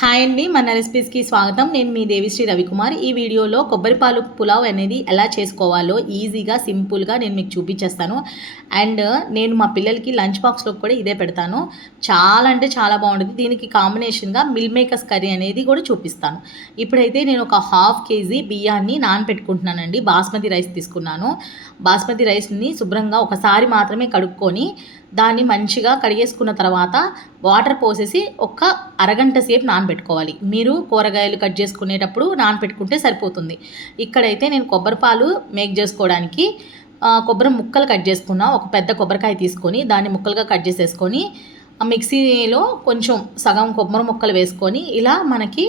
Hi అండి, మన రెసిపీస్కి స్వాగతం. నేను మీ దేవిశ్రీ రవికుమార్. ఈ వీడియోలో కొబ్బరిపాలు పులావ్ అనేది ఎలా చేసుకోవాలో ఈజీగా సింపుల్గా నేను మీకు చూపించేస్తాను. అండ్ నేను మా పిల్లలకి లంచ్ బాక్స్లో కూడా ఇదే పెడతాను. చాలా అంటే చాలా బాగుంటుంది. దీనికి కాంబినేషన్గా మిల్ మేకర్స్ కర్రీ అనేది కూడా చూపిస్తాను. ఇప్పుడైతే నేను ఒక ½ కేజీ బియ్యాన్ని నానబెట్టుకుంటున్నానండి. బాస్మతి రైస్ తీసుకున్నాను. బాస్మతి రైస్ని శుభ్రంగా ఒకసారి మాత్రమే కడుక్కొని దాన్ని మంచిగా కడిగేసుకున్న తర్వాత వాటర్ పోసేసి ఒక అరగంట సేపు నానబెట్టుకోవాలి. మీరు కూరగాయలు కట్ చేసుకునేటప్పుడు నానబెట్టుకుంటే సరిపోతుంది. ఇక్కడైతే నేను కొబ్బరిపాలు మేక్ చేసుకోవడానికి కొబ్బరి ముక్కలు కట్ చేసుకున్నా. ఒక పెద్ద కొబ్బరికాయ తీసుకొని దాన్ని ముక్కలుగా కట్ చేసేసుకొని మిక్సీలో కొంచెం సగం కొబ్బరి ముక్కలు వేసుకొని ఇలా మనకి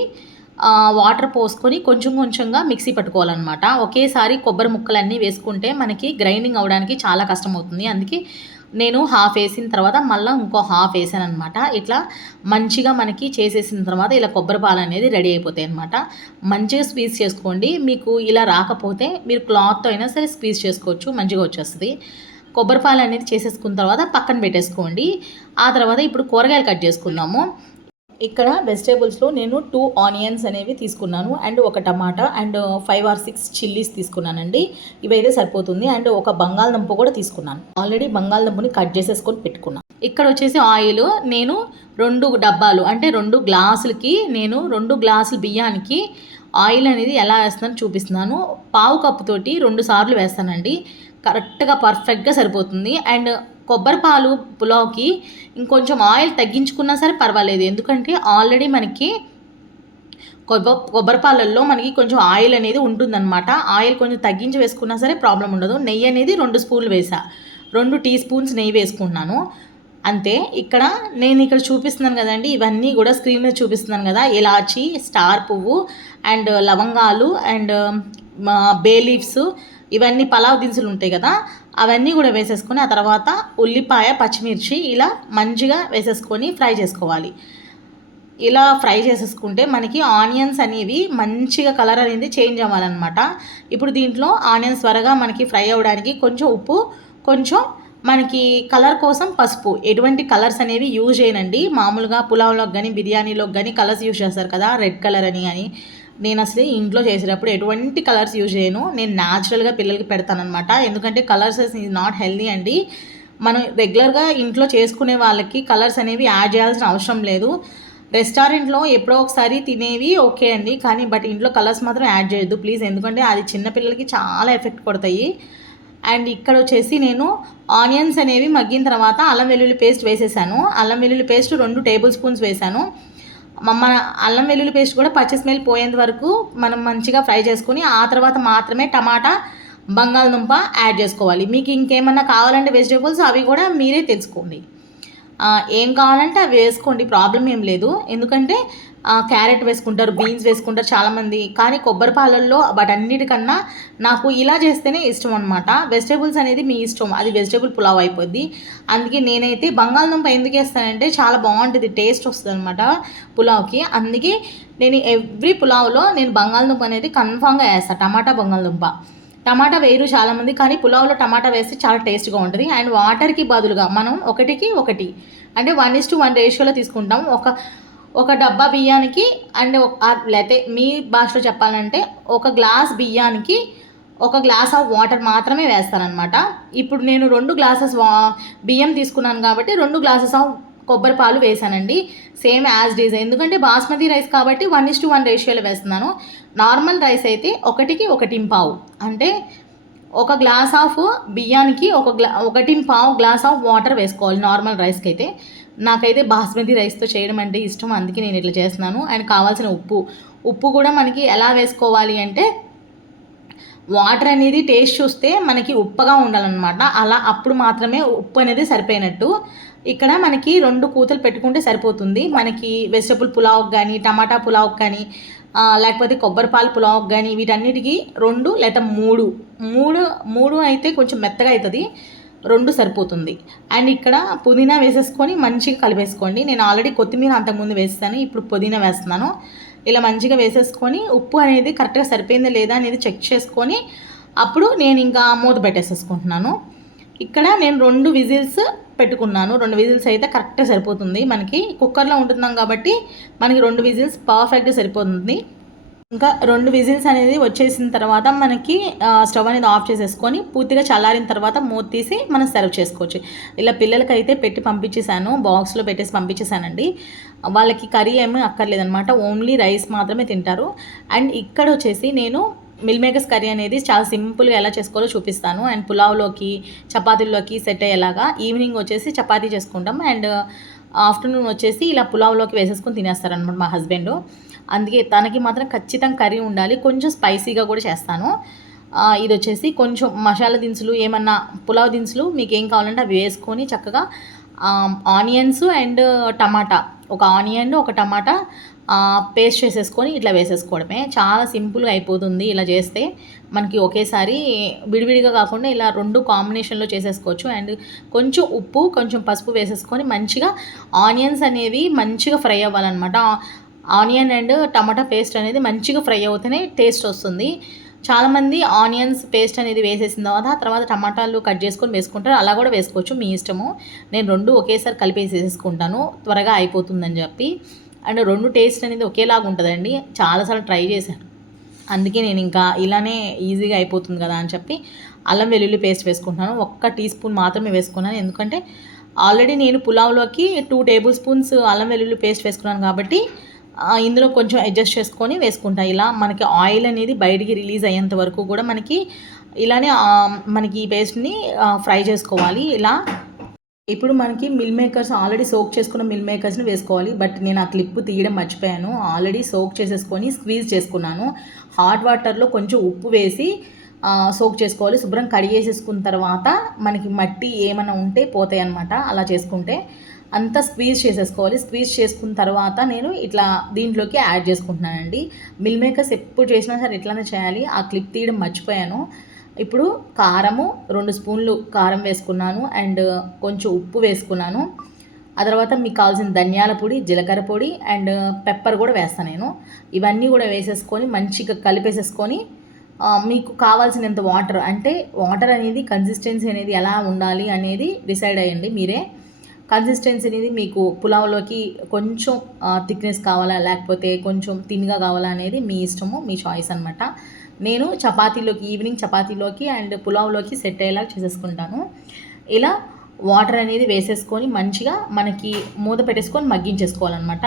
వాటర్ పోసుకొని కొంచెం కొంచెంగా మిక్సీ పట్టుకోవాలన్నమాట. ఒకేసారి కొబ్బరి ముక్కలన్నీ వేసుకుంటే మనకి గ్రైండింగ్ అవ్వడానికి చాలా కష్టమవుతుంది. అందుకే నేను ½ వేసిన తర్వాత మళ్ళీ ఇంకో ½ వేసాను అనమాట. ఇట్లా మంచిగా మనకి చేసేసిన తర్వాత ఇలా కొబ్బరి పాలు అనేది రెడీ అయిపోతాయి అనమాట. మంచిగా స్క్వీజ్ చేసుకోండి. మీకు ఇలా రాకపోతే మీరు క్లాత్తో అయినా సరే స్క్వీజ్ చేసుకోవచ్చు, మంచిగా వచ్చేస్తుంది. కొబ్బరి పాలు అనేది చేసేసుకున్న తర్వాత పక్కన పెట్టేసుకోండి. ఆ తర్వాత ఇప్పుడు కూరగాయలు కట్ చేసుకుందాము. ఇక్కడ వెజిటేబుల్స్లో నేను 2 ఆనియన్స్ అనేవి తీసుకున్నాను. అండ్ ఒక టమాటా అండ్ 5 or 6 చిల్లీస్ తీసుకున్నానండి. ఇవైతే సరిపోతుంది. అండ్ ఒక బంగాళదుంప కూడా తీసుకున్నాను. ఆల్రెడీ బంగాళదుంపని కట్ చేసేసుకొని పెట్టుకున్నాను. ఇక్కడ వచ్చేసి ఆయిల్ నేను 2 డబ్బాలు అంటే 2 గ్లాసులకి నేను 2 గ్లాసుల బియ్యానికి ఆయిల్ అనేది ఎలా వేస్తున్నాను చూపిస్తున్నాను. పావు కప్పుతోటి 2 సార్లు వేస్తానండి. కరెక్ట్గా పర్ఫెక్ట్గా సరిపోతుంది. అండ్ కొబ్బరి పాలు పులావ్కి ఇంకొంచెం ఆయిల్ తగ్గించుకున్నా సరే పర్వాలేదు. ఎందుకంటే ఆల్రెడీ మనకి కొబ్బరి పాలల్లో మనకి కొంచెం ఆయిల్ అనేది ఉంటుందన్నమాట. ఆయిల్ కొంచెం తగ్గించి వేసుకున్నా సరే ప్రాబ్లం ఉండదు. నెయ్యి అనేది 2 స్పూన్లు వేసా. 2 టీ స్పూన్స్ నెయ్యి వేసుకున్నాను అంతే. నేను ఇక్కడ చూపిస్తున్నాను కదండి, ఇవన్నీ కూడా స్క్రీన్ మీద చూపిస్తున్నాను కదా. ఇలాచి, స్టార్ పువ్వు అండ్ లవంగాలు అండ్ బే లీవ్స్, ఇవన్నీ పలావ్ దినుసులు ఉంటాయి కదా, అవన్నీ కూడా వేసేసుకొని ఆ తర్వాత ఉల్లిపాయ, పచ్చిమిర్చి ఇలా మంచిగా వేసేసుకొని ఫ్రై చేసుకోవాలి. ఇలా ఫ్రై చేసేసుకుంటే మనకి ఆనియన్స్ అనేవి మంచిగా కలర్ అనేది చేంజ్ అవ్వాలన్నమాట. ఇప్పుడు దీంట్లో ఆనియన్స్ త్వరగా మనకి ఫ్రై అవ్వడానికి కొంచెం ఉప్పు, కొంచెం మనకి కలర్ కోసం పసుపు, ఎటువంటి కలర్స్ అనేవి యూజ్ చేయనండి. మామూలుగా పులావ్లోకి కానీ బిర్యానీలోకి కానీ కలర్స్ యూజ్ చేస్తారు కదా, రెడ్ కలర్ అని నేను అసలు ఇంట్లో చేసేటప్పుడు ఎటువంటి కలర్స్ యూజ్ చేయను. నేను న్యాచురల్గా పిల్లలకి పెడతానమాట. ఎందుకంటే కలర్స్ ఈజ్ నాట్ హెల్దీ అండి. మనం రెగ్యులర్గా ఇంట్లో చేసుకునే వాళ్ళకి కలర్స్ అనేవి యాడ్ చేయాల్సిన అవసరం లేదు. రెస్టారెంట్లో ఎప్పుడో ఒకసారి తినేవి ఓకే అండి, కానీ బట్ ఇంట్లో కలర్స్ మాత్రం యాడ్ చేయొద్దు ప్లీజ్. ఎందుకంటే అది చిన్నపిల్లలకి చాలా ఎఫెక్ట్ కొడతాయి. అండ్ ఇక్కడ వచ్చేసి నేను ఆనియన్స్ అనేవి మగ్గిన తర్వాత అల్లం వెల్లుల్లి పేస్ట్ వేసేసాను. అల్లం వెల్లుల్లి పేస్ట్ 2 టేబుల్ స్పూన్స్ వేసాను. మన అల్లం వెల్లుల్లి పేస్ట్ కూడా పచ్చి స్మెల్ పోయేంత వరకు మనం మంచిగా ఫ్రై చేసుకుని ఆ తర్వాత మాత్రమే టమాటా, బంగాళదుంప యాడ్ చేసుకోవాలి. మీకు ఇంకేమన్నా కావాలంటే వెజిటేబుల్స్ అవి కూడా మీరే తెలుసుకోండి. ఏం కావాలంటే అవి వేసుకోండి, ప్రాబ్లం ఏం లేదు. ఎందుకంటే క్యారెట్ వేసుకుంటారు, బీన్స్ వేసుకుంటారు చాలామంది, కానీ కొబ్బరి పాలల్లో వాటన్నిటికన్నా నాకు ఇలా చేస్తేనే ఇష్టం అనమాట. వెజిటేబుల్స్ అనేది మీ ఇష్టం, అది వెజిటేబుల్ పులావ్ అయిపోద్ది. అందుకే నేనైతే బంగాళదుంప ఎందుకు వేస్తానంటే చాలా బాగుంటుంది, టేస్ట్ వస్తుంది అనమాట పులావ్కి. అందుకే నేను ఎవ్రీ పులావ్లో నేను బంగాళదుంప అనేది కన్ఫామ్గా వేస్తాను. టమాటా, బంగాళదుంప. టమాటా వేయరు చాలామంది, కానీ పులావ్లో టమాటా వేస్తే చాలా టేస్ట్గా ఉంటుంది. అండ్ వాటర్కి బదులుగా మనం 1కి 1 అంటే 1:1 రేషియోలో తీసుకుంటాం. ఒక డబ్బా బియ్యానికి అండ్ లేకపోతే మీ భాషలో చెప్పాలంటే ఒక గ్లాస్ బియ్యానికి 1 గ్లాస్ ఆఫ్ వాటర్ మాత్రమే వేస్తానన్నమాట. ఇప్పుడు నేను 2 గ్లాసెస్ బియ్యం తీసుకున్నాను కాబట్టి 2 గ్లాసెస్ ఆఫ్ కొబ్బరి పాలు వేసానండి. Same as these. ఎందుకంటే బాస్మతి రైస్ కాబట్టి 1:1 రేషియోలో వేస్తున్నాను. నార్మల్ రైస్ అయితే 1కి 1:15 అంటే 1 గ్లాస్ ఆఫ్ బియ్యానికి 1:15 గ్లాస్ ఆఫ్ వాటర్ వేసుకోవాలి నార్మల్ రైస్కి అయితే. నాకైతే బాస్మతి రైస్తో చేయడం అంటే ఇష్టం, అందుకే నేను ఇట్లా చేస్తున్నాను. అండ్ కావాల్సిన ఉప్పు కూడా మనకి ఎలా వేసుకోవాలి అంటే వాటర్ అనేది టేస్ట్ చూస్తే మనకి ఉప్పగా ఉండాలన్నమాట. అప్పుడు మాత్రమే ఉప్పు అనేది సరిపోయినట్టు. ఇక్కడ మనకి 2 కూతలు పెట్టుకుంటే సరిపోతుంది. మనకి వెజిటబుల్ పులావ్కి కానీ, టమాటా పులావ్కి కానీ, లేకపోతే కొబ్బరిపాలు పులావ్కి కానీ, వీటన్నిటికీ 2 లేదా 3 అయితే కొంచెం మెత్తగా అవుతుంది, 2 సరిపోతుంది. అండ్ ఇక్కడ పుదీనా వేసేసుకొని మంచిగా కలిపేసుకోండి. నేను ఆల్రెడీ కొత్తిమీర అంతకుముందు వేస్తాను, ఇప్పుడు పుదీనా వేస్తున్నాను. ఇలా మంచిగా వేసేసుకొని ఉప్పు అనేది కరెక్ట్గా సరిపోయిందా లేదా అనేది చెక్ చేసుకొని అప్పుడు నేను ఇంకా మూత పెట్టేసేసుకుంటున్నాను. ఇక్కడ నేను 2 విజిల్స్ పెట్టుకున్నాను. 2 విజిల్స్ అయితే కరెక్ట్‌గా సరిపోతుంది. మనకి కుక్కర్‌లో ఉంటున్నాం కాబట్టి మనకి 2 విజిల్స్ పర్ఫెక్ట్‌గా సరిపోతుంది. ఇంకా 2 విజిల్స్ అనేది వచ్చేసిన తర్వాత మనకి స్టవ్ అనేది ఆఫ్ చేసేసుకొని పూర్తిగా చల్లారిన తర్వాత మూత తీసి మనం సర్వ్ చేసుకోవచ్చు. ఇలా పిల్లలకైతే పెట్టి పంపించేసాను. బాక్స్‌లో పెట్టేసి పంపించేసానండి. వాళ్ళకి కర్రీ ఏమీ అక్కర్లేదనమాట. ఓన్లీ రైస్ మాత్రమే తింటారు. అండ్ ఇక్కడ వచ్చేసి నేను మిల్ మేకర్స్ కర్రీ అనేది చాలా సింపుల్గా ఎలా చేసుకోవాలో చూపిస్తాను. అండ్ పులావ్‌లోకి, చపాతీల్లోకి సెట్ అయ్యేలాగా. ఈవినింగ్ వచ్చేసి చపాతీ చేసుకుంటాం. అండ్ ఆఫ్టర్నూన్ వచ్చేసి ఇలా పులావ్‌లోకి వేసేసుకొని తినేస్తారనమాట మా హస్బెండు. అందుకే తనకి మాత్రం ఖచ్చితంగా కర్రీ ఉండాలి. కొంచెం స్పైసీగా కూడా చేస్తాను. ఇదొచ్చేసి కొంచెం మసాలా దినుసులు ఏమన్నా పులావ్ దినుసులు మీకేం కావాలంటే అవి వేసుకొని చక్కగా ఆనియన్స్ అండ్ టమాటా, ఒక ఆనియన్, ఒక టమాటా పేస్ట్ చేసేసుకొని ఇట్లా వేసేసుకోవడమే. చాలా సింపుల్గా అయిపోతుంది ఇలా చేస్తే. మనకి ఒకేసారి విడివిడిగా కాకుండా ఇలా 2 కాంబినేషన్‌లో చేసేసుకోవచ్చు. అండ్ కొంచెం ఉప్పు, కొంచెం పసుపు వేసేసుకొని మంచిగా ఆనియన్స్ అనేవి మంచిగా ఫ్రై అవ్వాలనమాట. ఆనియన్ అండ్ టమాటా పేస్ట్ అనేది మంచిగా ఫ్రై అవుతేనే టేస్ట్ వస్తుంది. చాలామంది ఆనియన్స్ పేస్ట్ అనేది వేసేసిన తర్వాత టమాటాలు కట్ చేసుకొని వేసుకుంటారు. అలా కూడా వేసుకోవచ్చు, మీ ఇష్టము. నేను 2 ఒకేసారి కలిపేసేసుకుంటాను త్వరగా అయిపోతుందని చెప్పి. అండ్ 2 టేస్ట్ అనేది ఒకేలాగా ఉంటుందండి. చాలాసార్లు ట్రై చేశాను. అందుకే నేను ఇంకా ఇలానే ఈజీగా అయిపోతుంది కదా అని చెప్పి అల్లం వెల్లుల్లి పేస్ట్ వేసుకుంటున్నాను. 1 టీ స్పూన్ మాత్రమే వేసుకున్నాను. ఎందుకంటే ఆల్రెడీ నేను పులావ్‌లోకి 2 టేబుల్ స్పూన్స్ అల్లం వెల్లుల్లి పేస్ట్ వేసుకున్నాను కాబట్టి ఇందులో కొంచెం అడ్జస్ట్ చేసుకొని వేసుకుంటా. ఇలా మనకి ఆయిల్ అనేది బయటికి రిలీజ్ అయ్యేంత వరకు కూడా మనకి ఇలానే మనకి ఈ పేస్ట్‌ని ఫ్రై చేసుకోవాలి. ఇలా ఇప్పుడు మనకి మిల్ మేకర్స్ ఆల్రెడీ సోక్ చేసుకున్న మిల్ మేకర్స్‌ని వేసుకోవాలి. బట్ నేను ఆ క్లిప్ తీయడం మర్చిపోయాను. ఆల్రెడీ సోక్ చేసేసుకొని స్క్వీజ్ చేసుకున్నాను. హాట్ వాటర్‌లో కొంచెం ఉప్పు వేసి సోక్ చేసుకోవాలి. శుభ్రం కడిగేసేసుకున్న తర్వాత మనకి మట్టి ఏమైనా ఉంటే పోతాయన్నమాట అలా చేసుకుంటే. అంతా స్క్వీజ్ చేసేసుకోవాలి. స్క్వీజ్ చేసుకున్న తర్వాత నేను ఇట్లా దీంట్లోకి యాడ్ చేసుకుంటున్నానండి. మిల్ మేకర్స్ ఎప్పుడు చేసినా సరే ఇట్లానే చేయాలి. ఆ క్లిప్ తీయడం మర్చిపోయాను. ఇప్పుడు కారము 2 స్పూన్లు కారం వేసుకున్నాను. అండ్ కొంచెం ఉప్పు వేసుకున్నాను. ఆ తర్వాత మీకు కావాల్సిన ధనియాల పొడి, జీలకర్ర పొడి అండ్ పెప్పర్ కూడా వేస్తాను నేను. ఇవన్నీ కూడా వేసేసుకొని మంచిగా కలిపేసేసుకొని మీకు కావాల్సినంత వాటర్, అంటే వాటర్ అనేది కన్సిస్టెన్సీ అనేది ఎలా ఉండాలి అనేది డిసైడ్ అయ్యండి మీరే. కన్సిస్టెన్సీ అనేది మీకు పులావ్‌లోకి కొంచెం థిక్‌నెస్ కావాలా, లేకపోతే కొంచెం థిన్‌గా కావాలా అనేది మీ ఇష్టము, మీ చాయిస్ అనమాట. నేను చపాతీలోకి, ఈవినింగ్ చపాతీలోకి అండ్ పులావ్‌లోకి సెట్ అయ్యేలాగా చేసేసుకుంటాను. ఇలా వాటర్ అనేది వేసేసుకొని మంచిగా మనకి మూత పెట్టేసుకొని మగ్గించేసుకోవాలన్నమాట.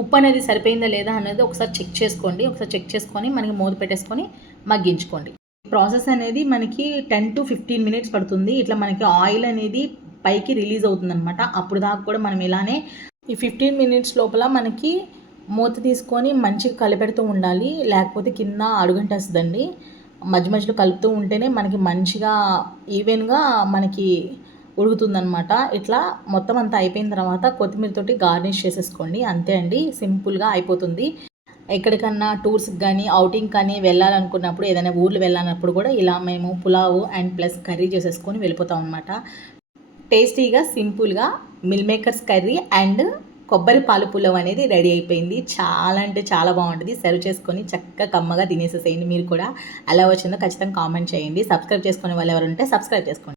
ఉప్పు అనేది సరిపోయిందా లేదా అనేది ఒకసారి చెక్ చేసుకోండి. ఒకసారి చెక్ చేసుకొని మనకి మూత పెట్టేసుకొని మగ్గించుకోండి. ప్రాసెస్ అనేది మనకి 10 to 15 మినిట్స్ పడుతుంది. ఇట్లా మనకి ఆయిల్ అనేది పైకి రిలీజ్ అవుతుందనమాట. అప్పుడు దాకా కూడా మనం ఇలానే ఈ 15 మినిట్స్ లోపల మనకి మూత తీసుకొని మంచిగా కలిపెడుతూ ఉండాలి. లేకపోతే కింద అడుగంటేస్తుందండి. మధ్య మధ్యలో కలుపుతూ ఉంటేనే మనకి మంచిగా ఈవెన్‌గా మనకి ఉడుకుతుందనమాట. ఇట్లా మొత్తం అంతా అయిపోయిన తర్వాత కొత్తిమీరతోటి గార్నిష్ చేసేసుకోండి. అంతే అండి, సింపుల్గా అయిపోతుంది. ఎక్కడికన్నా టూర్స్కి కానీ, ఔటింగ్ కానీ వెళ్ళాలనుకున్నప్పుడు, ఏదైనా ఊర్లు వెళ్ళాలన్నప్పుడు కూడా ఇలా మేము పులావు అండ్ ప్లస్ కర్రీ చేసేసుకొని వెళ్ళిపోతాం అనమాట. టేస్టీగా, సింపుల్గా మిల్ మేకర్స్ కర్రీ అండ్ కొబ్బరి పాలు పులావ్ అనేది రెడీ అయిపోయింది. చాలా అంటే చాలా బాగుంటుంది. సర్వ్ చేసుకొని చక్కగా కమ్మగా తినేసేసేయండి. మీరు కూడా ఎలా వచ్చిందో ఖచ్చితంగా కామెంట్ చేయండి. సబ్స్క్రైబ్ చేసుకునే వాళ్ళు ఎవరు ఉంటే సబ్స్క్రైబ్ చేసుకోండి.